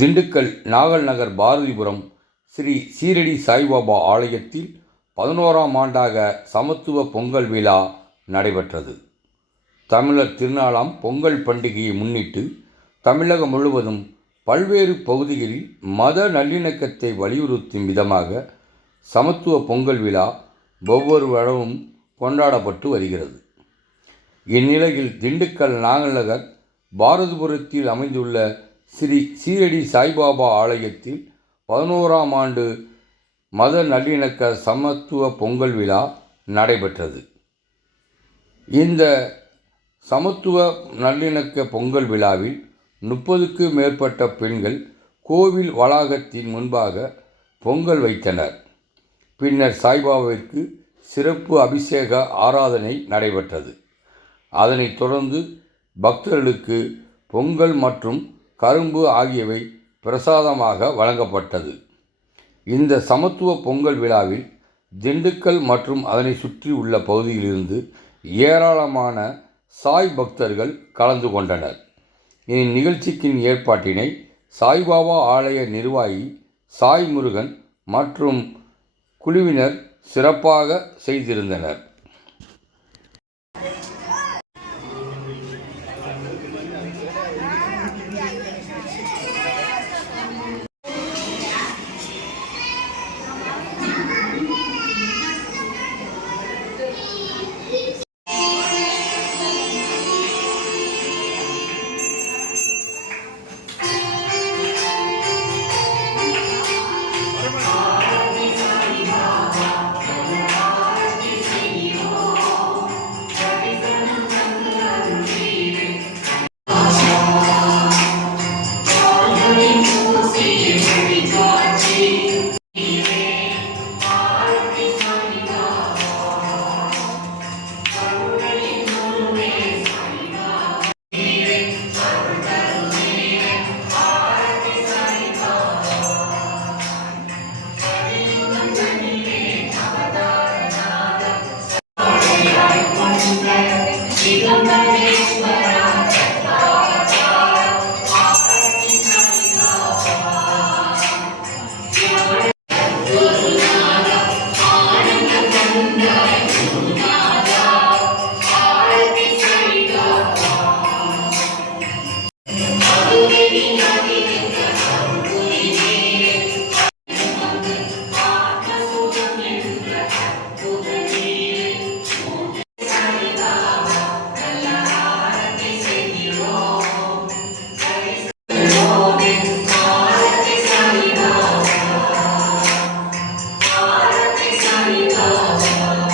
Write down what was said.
திண்டுக்கல் நாகல் நகர் பாரதிபுரம் ஸ்ரீ சீரடி சாய்பாபா ஆலயத்தில் பதினோராம் ஆண்டாக சமத்துவ பொங்கல் விழா நடைபெற்றது. தமிழர் திருநாளாம் பொங்கல் பண்டிகையை முன்னிட்டு தமிழகம் முழுவதும் பல்வேறு பகுதிகளில் மத நல்லிணக்கத்தை வலியுறுத்தும் விதமாக சமத்துவ பொங்கல் விழா ஒவ்வொரு வருடமும் கொண்டாடப்பட்டு வருகிறது. இந்நிலையில் திண்டுக்கல் நாகநகர் பாரதிபுரத்தில் அமைந்துள்ள ஸ்ரீ சீரடி சாய்பாபா ஆலயத்தில் பதினோராம் ஆண்டு மத நல்லிணக்க சமத்துவ பொங்கல் விழா நடைபெற்றது. இந்த சமத்துவ நல்லிணக்க பொங்கல் விழாவில் முப்பதுக்கு மேற்பட்ட பெண்கள் கோவில் வளாகத்தின் முன்பாக பொங்கல் வைத்தனர். பின்னர் சாய்பாபாவிற்கு சிறப்பு அபிஷேக ஆராதனை நடைபெற்றது. அதனைத் தொடர்ந்து பக்தர்களுக்கு பொங்கல் மற்றும் கரும்பு ஆகியவை பிரசாதமாக வழங்கப்பட்டது. இந்த சமத்துவ பொங்கல் விழாவில் திண்டுக்கல் மற்றும் அதனை சுற்றி உள்ள பகுதியிலிருந்து ஏராளமான சாய் பக்தர்கள் கலந்து கொண்டனர். இந்நிகழ்ச்சிக்கின் ஏற்பாட்டினை சாய்பாபா ஆலய நிர்வாகி சாய் முருகன் மற்றும் குழுவினர் சிறப்பாக செய்திருந்தனர். see you. 아